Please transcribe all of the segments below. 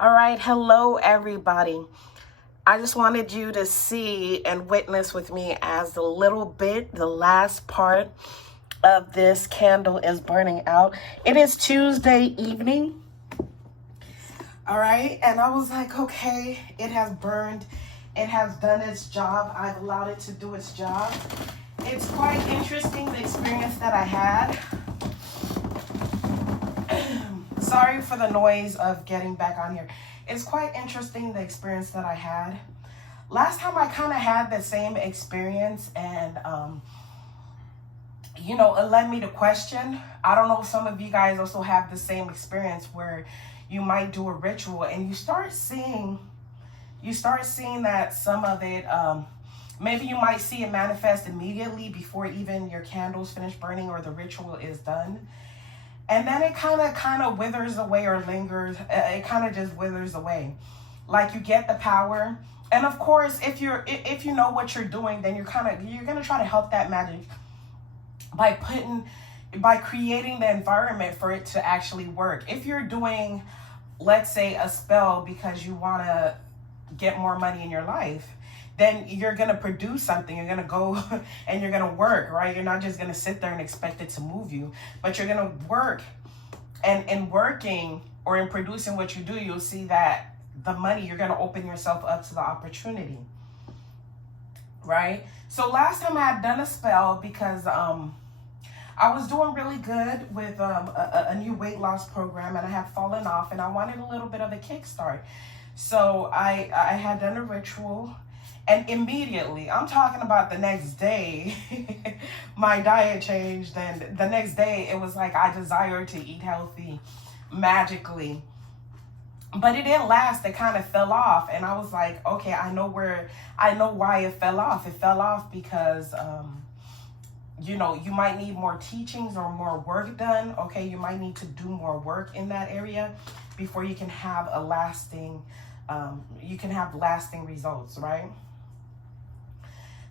All right, hello everybody. I just wanted you to see and witness with me as the last part of this candle is burning out. It is Tuesday evening. All right, and I was like, okay, it has burned. It has done its job. I've allowed it to do its job. It's quite interesting, the experience that I had. Sorry for the noise of getting back on here. It's quite interesting, the experience that I had. Last time I kind of had the same experience, and it led me to question. I don't know if some of you guys also have the same experience where you might do a ritual and you start seeing that some of it, maybe you might see it manifest immediately before even your candles finish burning or the ritual is done. And then it kind of withers away or lingers. It kind of just withers away. Like you get the power. And of course, if you know what you're doing, then you're going to try to help that magic by creating the environment for it to actually work. If you're doing, let's say, a spell because you want to get more money in your life, then you're going to produce something. You're going to go and you're going to work, right? You're not just going to sit there and expect it to move you, but you're going to work. And in working or in producing what you do, you'll see that the money, you're going to open yourself up to the opportunity, right? So last time I had done a spell because I was doing really good with a new weight loss program, and I had fallen off and I wanted a little bit of a kickstart. So I had done a ritual. And immediately, I'm talking about the next day, my diet changed. And the next day, it was like I desired to eat healthy magically. But it didn't last. It kind of fell off. And I was like, okay, I know why it fell off. It fell off because, you might need more teachings or more work done. Okay, you might need to do more work in that area before you can have lasting results, right?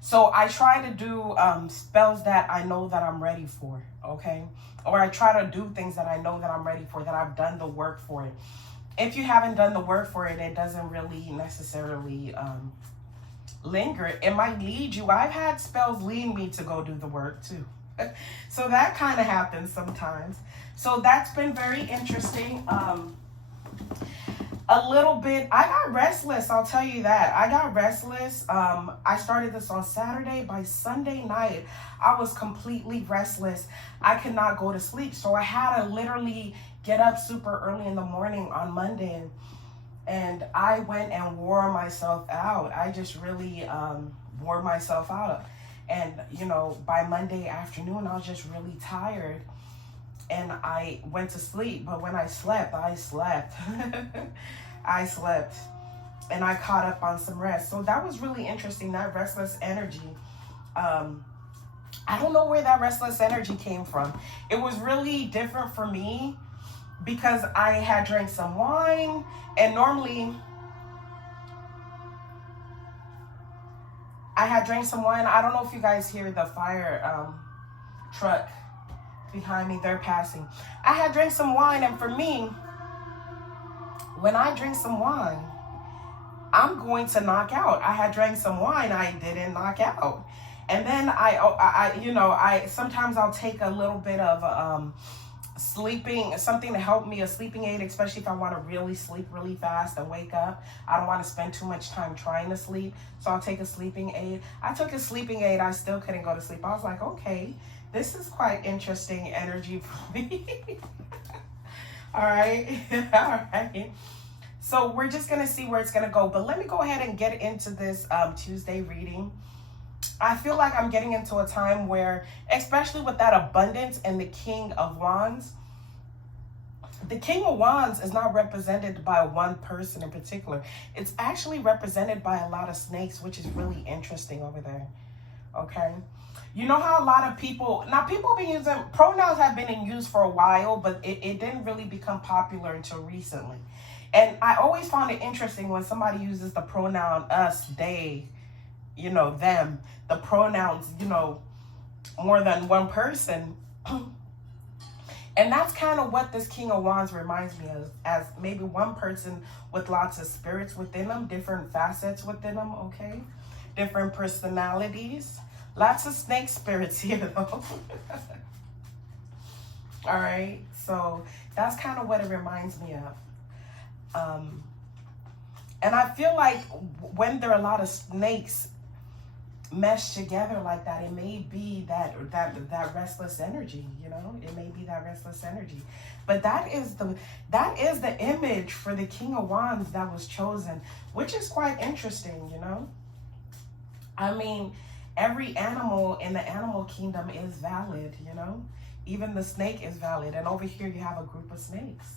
So I try to do spells that I know that I'm ready for, okay? Or I try to do things that I know that I'm ready for, that I've done the work for it. If you haven't done the work for it, it doesn't really necessarily linger. It might lead you. I've had spells lead me to go do the work too. So that kind of happens sometimes. So that's been very interesting. A little bit, I got restless, I'll tell you that. I got restless. I started this on Saturday. By Sunday night, I was completely restless. I could not go to sleep. So I had to literally get up super early in the morning on Monday. And I went and wore myself out. I just really wore myself out. And, by Monday afternoon, I was just really tired. And I went to sleep, but when I slept. I slept. And I caught up on some rest. So that was really interesting, that restless energy. I don't know where that restless energy came from. It was really different for me because I had drank some wine, and normally I had drank some wine. I don't know if you guys hear the fire truck behind me. They're passing. I had drank some wine, and for me, when I drink some wine, I'm going to knock out. I had drank some wine, I didn't knock out. And then I sometimes I'll take a little bit of something to help me, a sleeping aid, especially if I want to really sleep really fast and wake up. I don't want to spend too much time trying to sleep, so I'll take a sleeping aid. I took a sleeping aid, I still couldn't go to sleep. I was like, okay, this is quite interesting energy for me. All right. All right. So we're just going to see where it's going to go. But let me go ahead and get into this Tuesday reading. I feel like I'm getting into a time where, especially with that abundance and the King of Wands, the King of Wands is not represented by one person in particular. It's actually represented by a lot of snakes, which is really interesting over there. Okay. You know how a lot of people have been using, pronouns have been in use for a while, but it didn't really become popular until recently. And I always found it interesting when somebody uses the pronoun us, they, them, the pronouns, more than one person. And that's kind of what this King of Wands reminds me of, as maybe one person with lots of spirits within them, different facets within them, okay? Different personalities. Lots of snake spirits here, though. All right, so that's kind of what it reminds me of. And I feel like when there are a lot of snakes meshed together like that, it may be that restless energy, you know. It may be that restless energy, but that is the image for the King of Wands that was chosen, which is quite interesting, you know. I mean, every animal in the animal kingdom is valid, you know. Even the snake is valid, and over here you have a group of snakes.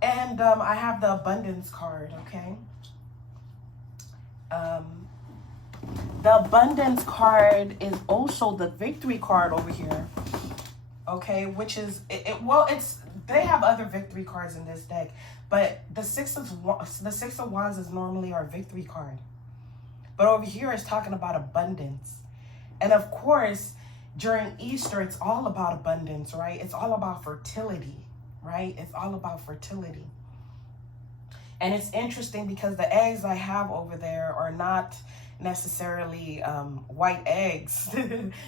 And I have the abundance card, okay. The abundance card is also the victory card over here, okay, which is, they have other victory cards in this deck, but the Six of Wands is normally our victory card. But over here it's talking about abundance. And of course, during Easter, it's all about abundance, right? It's all about fertility, right? It's all about fertility. And it's interesting because the eggs I have over there are not necessarily white eggs.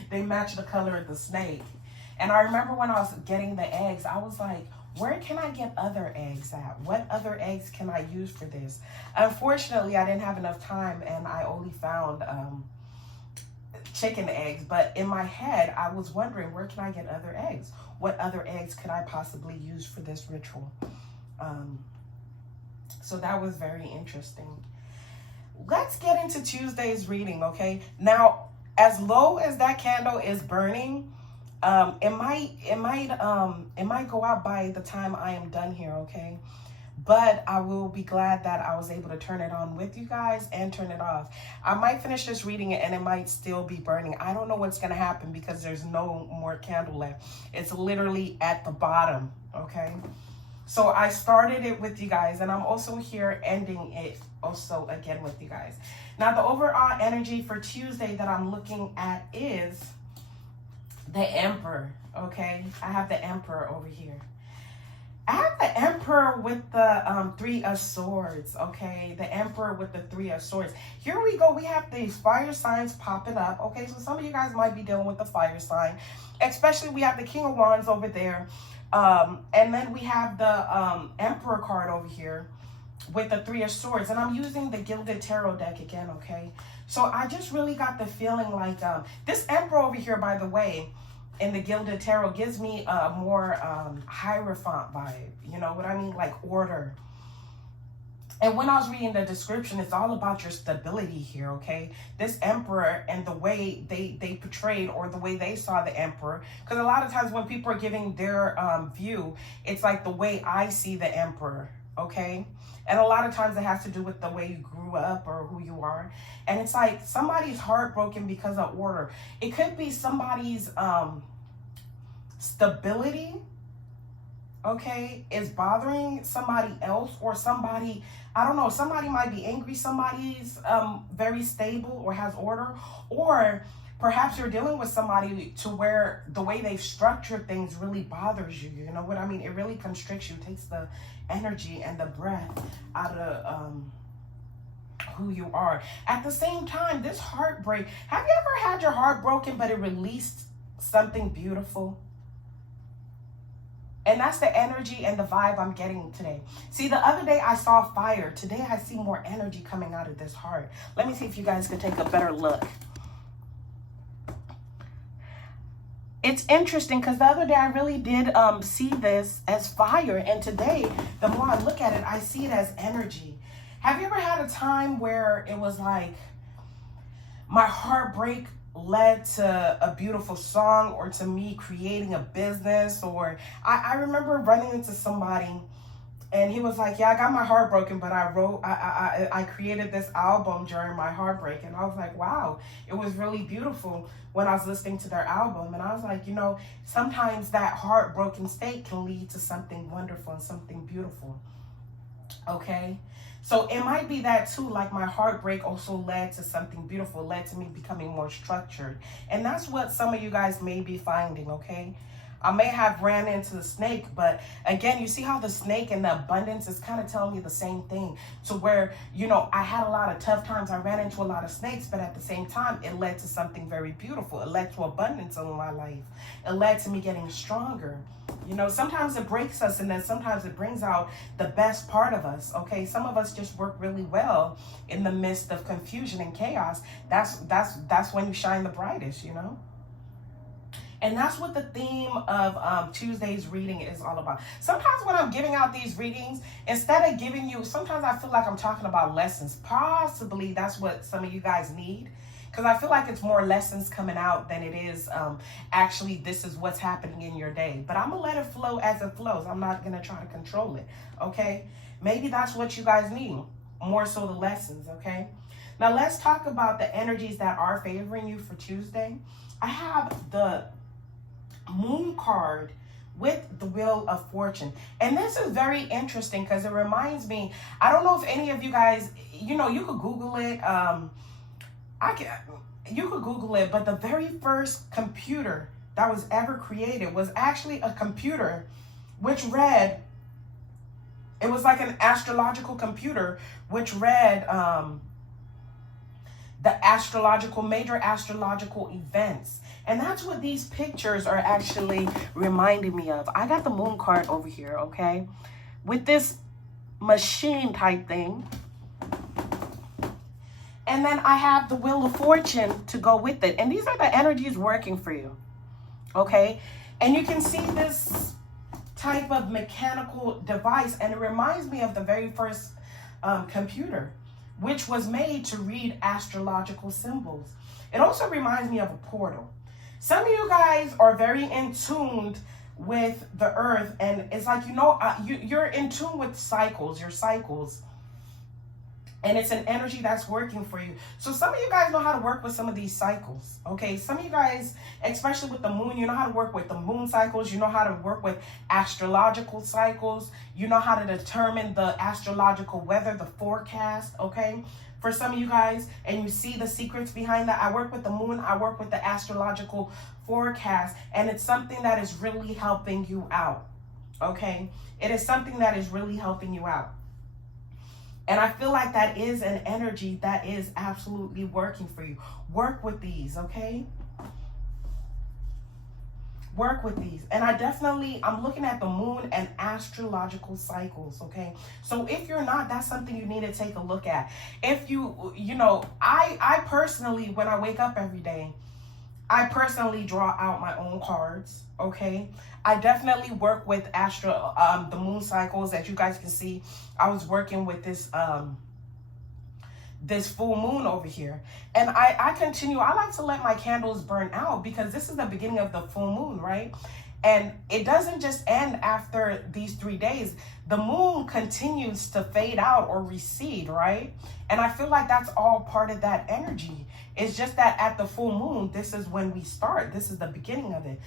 They match the color of the snake. And I remember when I was getting the eggs, I was like, where can I get other eggs at? What other eggs can I use for this? Unfortunately, I didn't have enough time, and I only found chicken eggs. But in my head, I was wondering, where can I get other eggs? What other eggs could I possibly use for this ritual? So that was very interesting. Let's get into Tuesday's reading, okay? Now, as low as that candle is burning, it might go out by the time I am done here, okay? But I will be glad that I was able to turn it on with you guys and turn it off. I might finish this reading and it might still be burning. I don't know what's going to happen because there's no more candle left. It's literally at the bottom, okay? So I started it with you guys, and I'm also here ending it also again with you guys. Now, the overall energy for Tuesday that I'm looking at is the Emperor, okay? I have the Emperor over here. I have the Emperor with the Three of Swords, okay? The Emperor with the Three of Swords. Here we go. We have these fire signs popping up, okay? So some of you guys might be dealing with the fire sign. Especially we have the King of Wands over there. And then we have the Emperor card over here with the Three of Swords. And I'm using the Gilded Tarot deck again, okay? So I just really got the feeling like this Emperor over here, by the way, in the Gilded Tarot gives me a more Hierophant vibe. You know what I mean? Like order. And when I was reading the description, it's all about your stability here, okay? This Emperor and the way they portrayed, or the way they saw the Emperor. Because a lot of times when people are giving their view, it's like the way I see the Emperor, okay? And a lot of times it has to do with the way you grew up or who you are. And it's like somebody's heartbroken because of order. It could be somebody's stability, okay, is bothering somebody else, or somebody, I don't know, somebody might be angry, somebody's very stable or has order, or perhaps you're dealing with somebody to where the way they've structured things really bothers you. You know what I mean? It really constricts you, takes the energy and the breath out of who you are. At the same time, this heartbreak, have you ever had your heart broken but it released something beautiful? And that's the energy and the vibe I'm getting today. See, the other day I saw fire. Today I see more energy coming out of this heart. Let me see if you guys can take a better look. It's interesting because the other day I really did see this as fire. And today, the more I look at it, I see it as energy. Have you ever had a time where it was like my heartbreak led to a beautiful song, or to me creating a business? Or I remember running into somebody and he was like, yeah, I got my heart broken, but I created this album during my heartbreak. And I was like, wow, it was really beautiful when I was listening to their album. And I was like, you know, sometimes that heartbroken state can lead to something wonderful and something beautiful, okay? So it might be that too, like my heartbreak also led to something beautiful, led to me becoming more structured. And that's what some of you guys may be finding, okay? I may have ran into the snake, but again, you see how the snake and the abundance is kind of telling me the same thing. To where, you know, I had a lot of tough times. I ran into a lot of snakes, but at the same time, it led to something very beautiful. It led to abundance in my life. It led to me getting stronger. You know, sometimes it breaks us, and then sometimes it brings out the best part of us, okay? Some of us just work really well in the midst of confusion and chaos. That's when you shine the brightest, you know? And that's what the theme of Tuesday's reading is all about. Sometimes when I'm giving out these readings, instead of giving you, sometimes I feel like I'm talking about lessons. Possibly that's what some of you guys need. Because I feel like it's more lessons coming out than it is actually this is what's happening in your day. But I'm going to let it flow as it flows. I'm not going to try to control it, okay? Maybe that's what you guys need, more so the lessons, okay? Now let's talk about the energies that are favoring you for Tuesday. I have the Moon card with the Wheel of Fortune. And this is very interesting because it reminds me, I don't know if any of you guys, you know, you could Google it. You could Google it, but the very first computer that was ever created was actually a computer which read, it was like an astrological computer which read the major astrological events. And that's what these pictures are actually reminding me of. I got the Moon card over here, okay? With this machine type thing. And then I have the Wheel of Fortune to go with it. And these are the energies working for you, okay? And you can see this type of mechanical device, and it reminds me of the very first computer, which was made to read astrological symbols. It also reminds me of a portal. Some of you guys are very in tune with the earth, and it's like, you know, you're in tune with cycles, your cycles. And it's an energy that's working for you. So some of you guys know how to work with some of these cycles, okay? Some of you guys, especially with the moon, you know how to work with the moon cycles. You know how to work with astrological cycles. You know how to determine the astrological weather, the forecast, okay? For some of you guys, and you see the secrets behind that. I work with the moon. I work with the astrological forecast. And it's something that is really helping you out, okay? It is something that is really helping you out. And I feel like that is an energy that is absolutely working for you. Work with these, okay? Work with these. And I'm looking at the moon and astrological cycles, okay? So if you're not, that's something you need to take a look at. If you know, I personally, when I wake up every day, I personally draw out my own cards, okay? I definitely work with the moon cycles. As you guys can see, I was working with this this full moon over here. And I continue, I like to let my candles burn out because this is the beginning of the full moon, right? And it doesn't just end after these 3 days. The moon continues to fade out or recede, right? And I feel like that's all part of that energy. It's just that at the full moon, this is when we start. This is the beginning of it.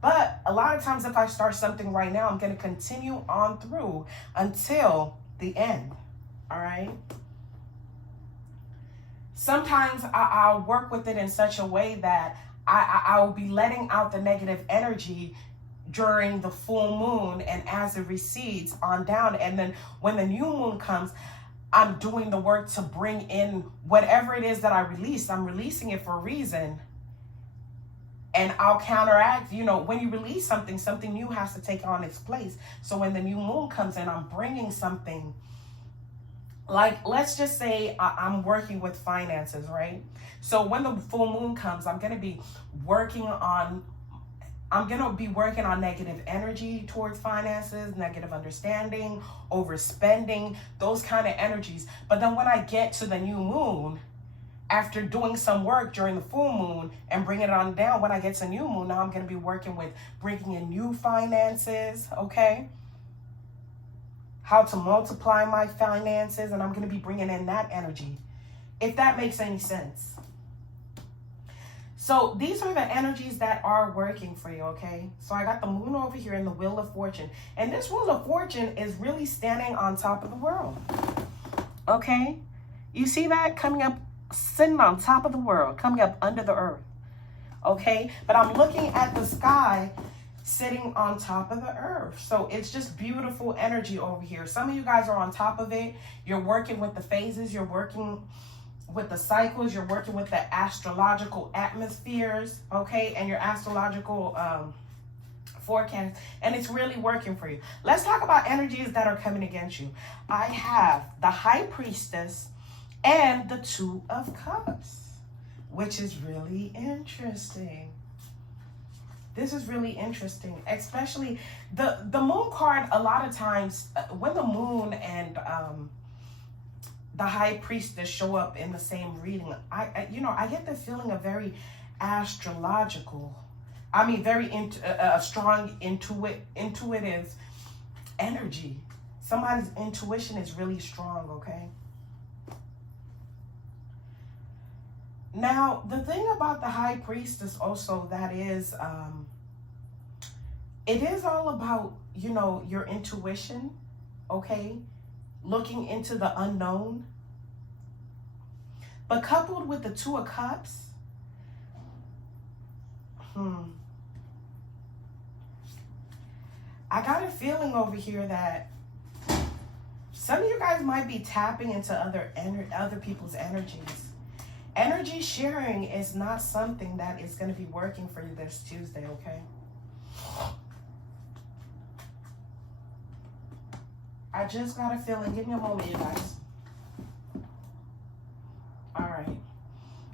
But a lot of times if I start something right now, I'm going to continue on through until the end, all right? Sometimes I'll work with it in such a way that I will be letting out the negative energy during the full moon and as it recedes on down. And then when the new moon comes, I'm doing the work to bring in whatever it is that I released. I'm releasing it for a reason. And I'll counteract, you know, when you release something, something new has to take on its place. So when the new moon comes in, I'm bringing something. Like, let's just say I'm working with finances, right? So when the full moon comes, I'm going to be working on negative energy towards finances, negative understanding, overspending, those kind of energies. But then when I get to the new moon, after doing some work during the full moon and bringing it on down, when I get to new moon, now I'm going to be working with bringing in new finances, okay? How to multiply my finances, and I'm going to be bringing in that energy, if that makes any sense. So these are the energies that are working for you, okay? So I got the moon over here and the Wheel of Fortune. And this Wheel of Fortune is really standing on top of the world, okay? You see that? Coming up, sitting on top of the world, coming up under the earth, okay? But I'm looking at the sky, sitting on top of the earth. So it's just beautiful energy over here. Some of you guys are on top of it. You're working with the phases. You're working with the cycles. You're working with the astrological atmospheres, okay, and your astrological forecast, and it's really working for you. Let's talk about energies that are coming against you. I have the High Priestess and the Two of Cups, which is really interesting. This is really interesting, especially the moon card. A lot of times when the moon and the High Priestess show up in the same reading, I get the feeling of very astrological. I mean, very strong intuitive energy. Somebody's intuition is really strong, okay? Now, the thing about the High Priestess also, that is, it is all about, your intuition, okay? Looking into the unknown. But coupled with the Two of Cups, I got a feeling over here that some of you guys might be tapping into other people's energies. Energy sharing is not something that is going to be working for you this Tuesday, okay? I just got a feeling. Give me a moment, you guys. All right.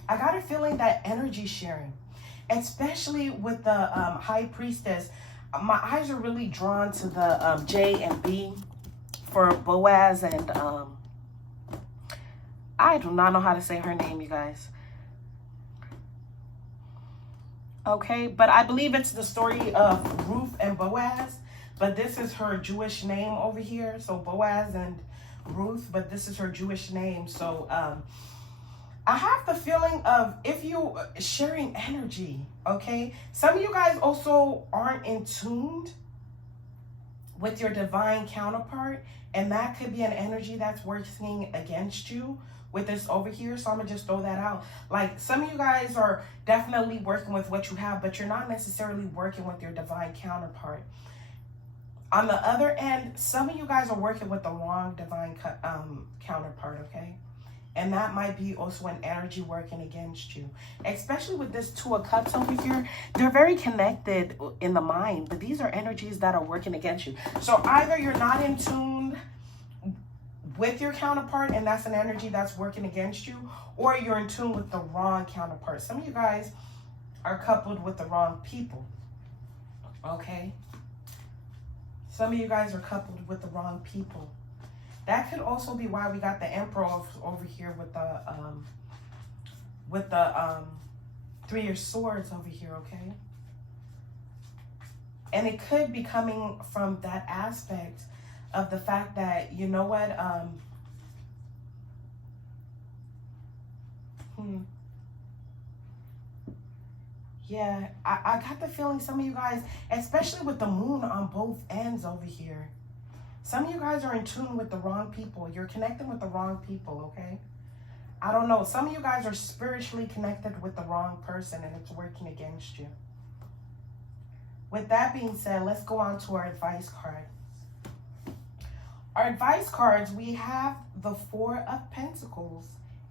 I got a feeling that energy sharing, especially with the High Priestess, my eyes are really drawn to the J and B for Boaz and I do not know how to say her name, you guys. Okay, but I believe it's the story of Ruth and Boaz, but this is her Jewish name over here. So Boaz and Ruth, but this is her Jewish name. So I have the feeling of if you sharing energy, okay? Some of you guys also aren't in tune with your divine counterpart, and that could be an energy that's working against you with this over here. So I'm gonna just throw that out. Like, some of you guys are definitely working with what you have, but you're not necessarily working with your divine counterpart. On the other end, some of you guys are working with the wrong divine counterpart, okay? And that might be also an energy working against you. Especially with this Two of Cups over here. They're very connected in the mind, but these are energies that are working against you. So either you're not in tune with your counterpart, and that's an energy that's working against you, or you're in tune with the wrong counterpart. Some of you guys are coupled with the wrong people, okay? Some of you guys are coupled with the wrong people. That could also be why we got the Emperor over here with the Three of Swords over here, okay? And it could be coming from that aspect of the fact that, you know what, yeah, I got the feeling some of you guys, especially with the moon on both ends over here, some of you guys are in tune with the wrong people. You're connecting with the wrong people, okay? I don't know. Some of you guys are spiritually connected with the wrong person, and it's working against you. With that being said, let's go on to our advice card. Our advice cards, we have the Four of Pentacles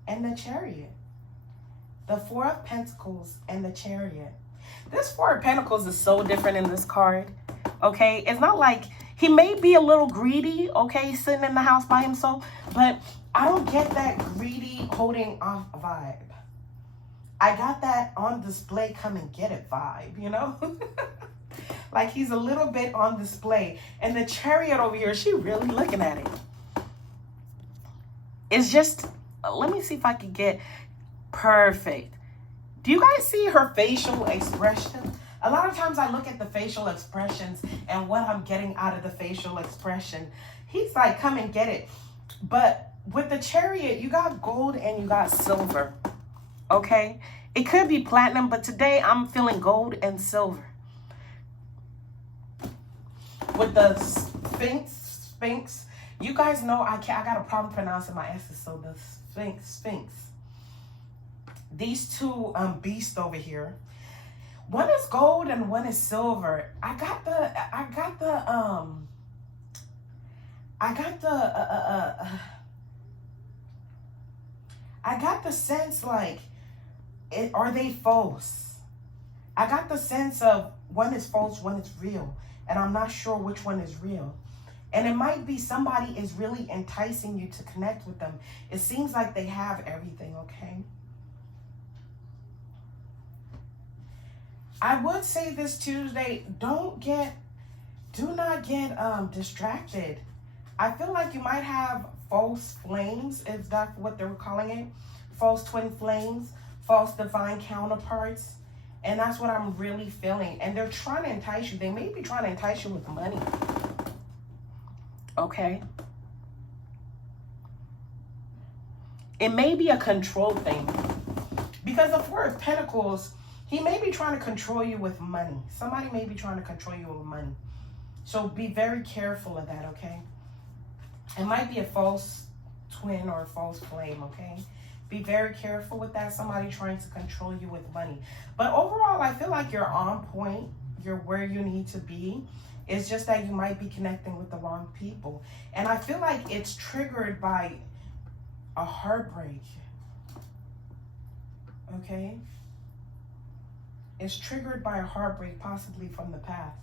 and the Chariot. The Four of Pentacles and the Chariot. This Four of Pentacles is so different in this card, okay? It's not like he may be a little greedy, okay, sitting in the house by himself, but I don't get that greedy holding off vibe. I got that on display, come and get it vibe, you know? Like he's a little bit on display. And the Chariot over here, she really looking at it. It's just, let me see if I can get perfect. Do you guys see her facial expression? A lot of times I look at the facial expressions and what I'm getting out of the facial expression. He's like, come and get it. But with the Chariot, you got gold and you got silver, okay? It could be platinum, but today I'm feeling gold and silver. With the Sphinx, you guys know I got a problem pronouncing my S's, so the Sphinx. These two beasts over here. One is gold and one is silver. I got the sense like, are they false? I got the sense of one is false, one is real, and I'm not sure which one is real. And it might be somebody is really enticing you to connect with them. It seems like they have everything, okay? I would say this Tuesday, do not get distracted. I feel like you might have false flames, if that's what they were calling it. False twin flames, false divine counterparts. And that's what I'm really feeling. And they're trying to entice you. They may be trying to entice you with money. Okay? It may be a control thing. Because the Four of Pentacles, he may be trying to control you with money. Somebody may be trying to control you with money. So be very careful of that, okay? It might be a false twin or a false flame, okay? Be very careful with that. Somebody trying to control you with money. But overall, I feel like you're on point. You're where you need to be. It's just that you might be connecting with the wrong people. And I feel like it's triggered by a heartbreak. Okay? It's triggered by a heartbreak, possibly from the past.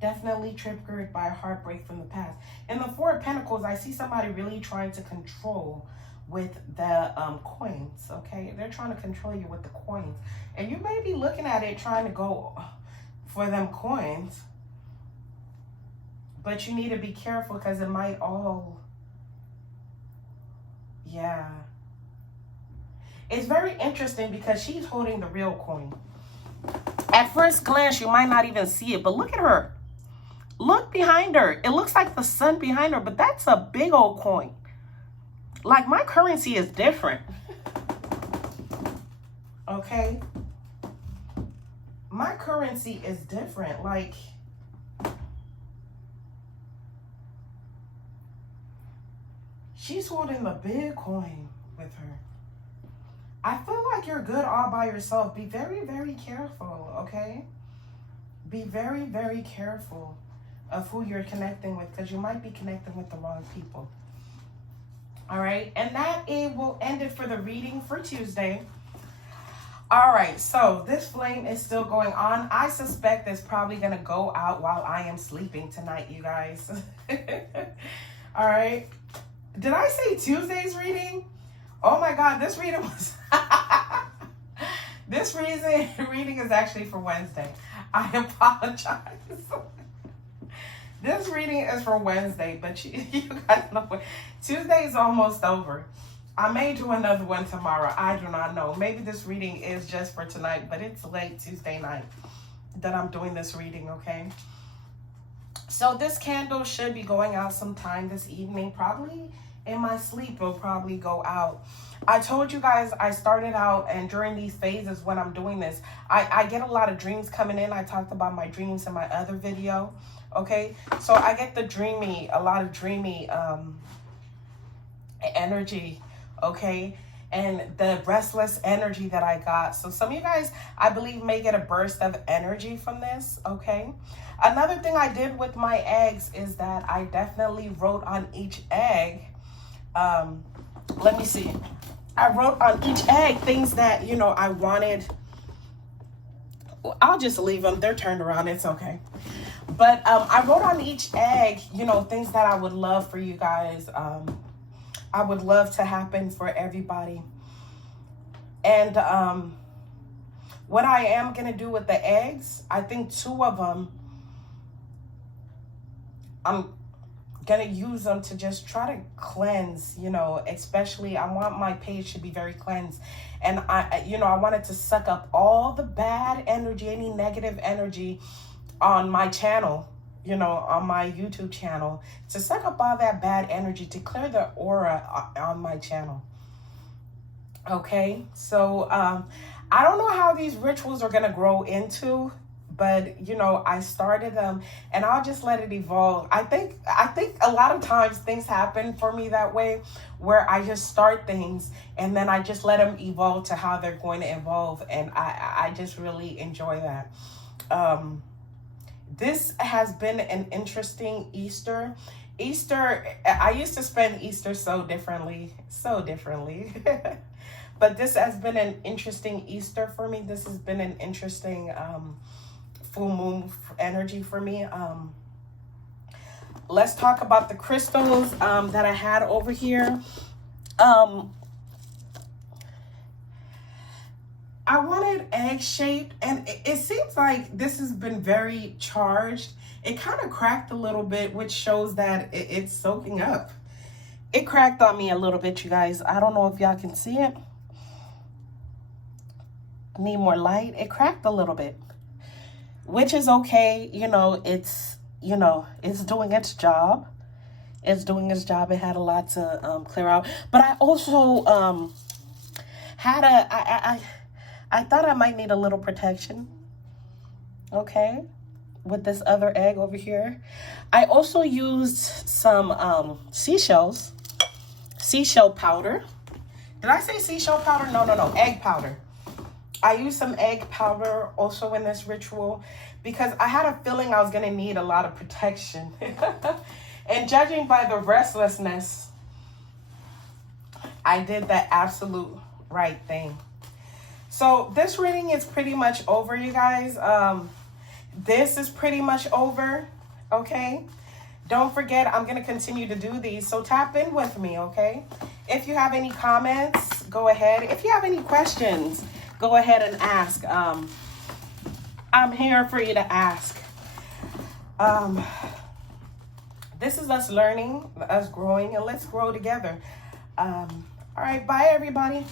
Definitely triggered by a heartbreak from the past. In the Four of Pentacles, I see somebody really trying to control with the coins, okay? They're trying to control you with the coins. And you may be looking at it trying to go for them coins. But you need to be careful because it might all... Yeah. It's very interesting because she's holding the real coin. At first glance, you might not even see it, but look at her. Look behind her. It looks like the sun behind her, but that's a big old coin. Like, my currency is different. Okay? My currency is different. Like, she's holding the big coin with her. I feel like you're good all by yourself. Be very, very careful, okay? Be very, very careful of who you're connecting with, because you might be connecting with the wrong people. All right, and that will end it for the reading for Tuesday. All right, so this flame is still going on. I suspect it's probably going to go out while I am sleeping tonight, you guys. All right. Did I say Tuesday's reading? Oh my God, this reading was... This reading is actually for Wednesday. I apologize. This reading is for Wednesday, but you guys know Tuesday is almost over. I may do another one tomorrow. I do not know. Maybe this reading is just for tonight, but it's late Tuesday night that I'm doing this reading, okay? So this candle should be going out sometime this evening. Probably in my sleep, it'll probably go out. I told you guys I started out, and during these phases when I'm doing this, I get a lot of dreams coming in. I talked about my dreams in my other video. Okay, so I get a lot of dreamy energy, okay, and the restless energy that I got. So some of you guys, I believe, may get a burst of energy from this, okay. Another thing I did with my eggs is that I definitely wrote on each egg, let me see, I wrote on each egg things that, you know, I wanted. I'll just leave them, they're turned around, it's okay. But I wrote on each egg, you know, things that I would love for you guys. I would love to happen for everybody. And what I am going to do with the eggs, I think 2 of them, I'm going to use them to just try to cleanse, you know, especially I want my page to be very cleansed. And I want it to suck up all the bad energy, any negative energy on my channel, you know, on my YouTube channel, to suck up all that bad energy, to clear the aura on my channel. Okay, so I don't know how these rituals are going to grow into, but you know, I started them and I'll just let it evolve. I think a lot of times things happen for me that way, where I just start things and then I just let them evolve to how they're going to evolve, and I just really enjoy that. This has been an interesting Easter. I used to spend Easter so differently. But this has been an interesting Easter for me. This has been an interesting full moon energy for me. Let's talk about the crystals that I had over here. I wanted egg-shaped, and it seems like this has been very charged. It kind of cracked a little bit, which shows that it's soaking up. It cracked on me a little bit, you guys. I don't know if y'all can see it. I need more light. It cracked a little bit, which is okay. You know, it's doing its job. It's doing its job. It had a lot to clear out. But I also had I thought I might need a little protection, okay, with this other egg over here. I also used some seashell powder. Did I say seashell powder? No, egg powder. I used some egg powder also in this ritual because I had a feeling I was going to need a lot of protection. And judging by the restlessness, I did the absolute right thing. So this reading is pretty much over, you guys. This is pretty much over, okay? Don't forget, I'm going to continue to do these, so tap in with me, okay? If you have any comments, go ahead. If you have any questions, go ahead and ask. I'm here for you to ask. This is us learning, us growing, and let's grow together. All right, bye, everybody.